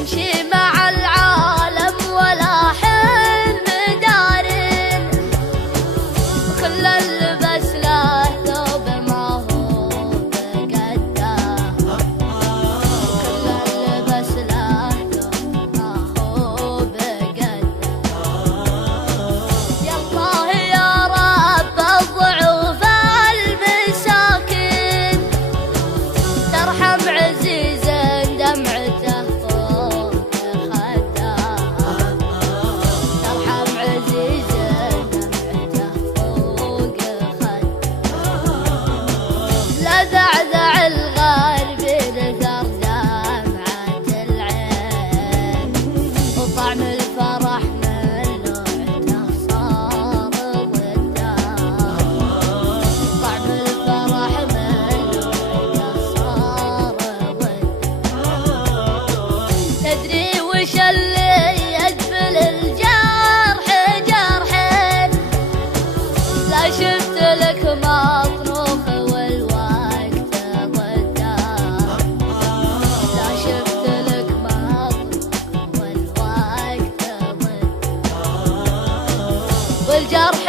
يمشي مع العالم ولا حلم دارين، كل البس له ثوب ما هو بقده، كل البس له ثوب ما هو بقده. يا الله يا رب الضعوف المساكين، ترحم عزيز دمعته فوق خده، ترحم عزيز دمعته فوق خده. لذعذع الغرب نثر دمعة العين، وطعم الفرح من لوعته صار ضده، طعم الفرح من لوعته صار ضده. تدري وش اللي يدفل الجرح جرحين؟ لا شفت لك مطروخ والوقت ضده، لا شفت لك مطروخ والوقت ضده. والجرح